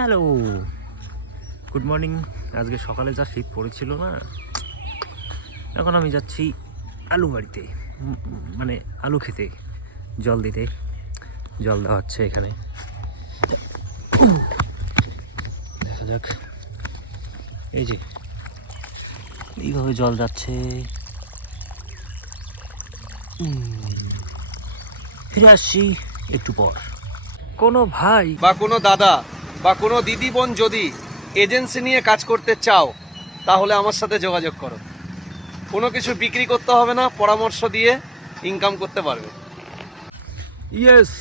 Hello, good morning. আজকে সকালে যা শীত পড়েছিল না, এখন আমি যাচ্ছি আলু বাড়িতে, মানে আলু খেতে, জল দিতে। জল দেওয়া হচ্ছে এখানে, দেখা যাক। এই যে এইভাবে জল যাচ্ছে, ফিরে আসছি একটু পর। কোনো ভাই বা কোনো দাদা বা কোনো দিদি বোন যদি এজেন্সি নিয়ে কাজ করতে চাও, তাহলে আমার সাথে যোগাযোগ করো। কোনো কিছু বিক্রি করতে হবে না, পরামর্শ দিয়ে ইনকাম করতে পারবে। ইয়েস,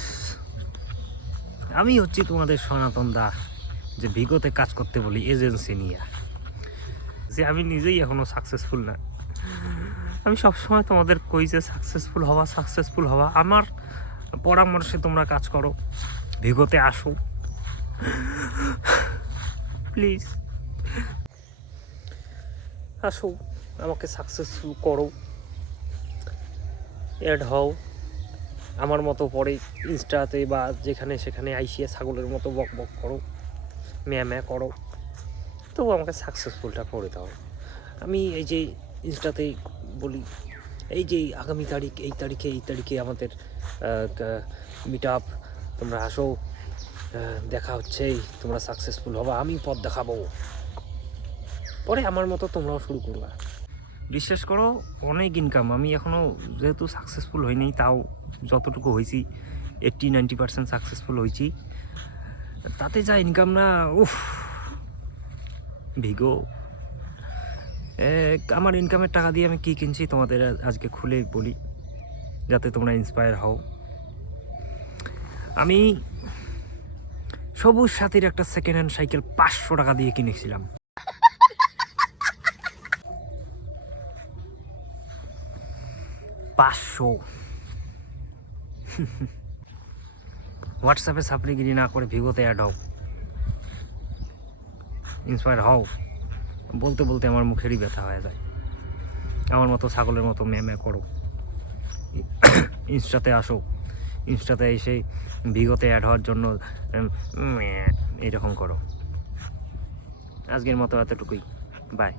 আমি হচ্ছি তোমাদের সনাতন দা, যে ভিগোতে কাজ করতে বলি এজেন্সি নিয়ে। যে আমি নিজেই এখনো সাকসেসফুল না। আমি সবসময় তোমাদের কই যে সাকসেসফুল হওয়া। আমার পরামর্শে তোমরা কাজ করো, ভিগোতে আসো প্লিজ, আসো, আমাকে সাকসেসফুল করো, অ্যাড হও। আমার মতো পরে ইনস্টাতে বা যেখানে সেখানে আইসিয়া ছাগলের মতো বক বক করো, ম্যা করো, তবু আমাকে সাকসেসফুলটা করে দাও। আমি এই যে ইনস্টাতে বলি, এই যে আগামী তারিখ, এই তারিখে আমাদের মিট আপ, তোমরা আসো, দেখা হচ্ছে, তোমরা সাকসেসফুল হবা, আমি পথ দেখাবো, পরে আমার মতো তোমরাও শুরু করবা। বিশ্বাস করো, অনেক ইনকাম। আমি এখনও যেহেতু সাকসেসফুল হইনি, তাও যতটুকু হয়েছি 80-90% সাকসেসফুল হয়েছি, তাতে যা ইনকাম না, উফ। ভিগো, আমার ইনকামের টাকা দিয়ে আমি কী কিনছি তোমাদের আজকে খুলে বলি, যাতে তোমরা ইন্সপায়ার হও। আমি সবুজ সাথীর একটা সেকেন্ড হ্যান্ড সাইকেল 500 টাকা দিয়ে কিনেছিলাম। 500। হোয়াটসঅ্যাপে সাপ্লিগিরি না করে ভিগোতে অ্যাড হও, ইন্সপায়ার হও। বলতে বলতে আমার মুখেরই ব্যথা হয়ে যায়। আমার মতো ছাগলের মতো ম্যা করো, ইনস্টাতে আসো, ইনস্টাতে এসে ভিগোতে অ্যাড হওয়ার জন্য এইরকম করো। আজকের মতো এতটুকুই, বাই।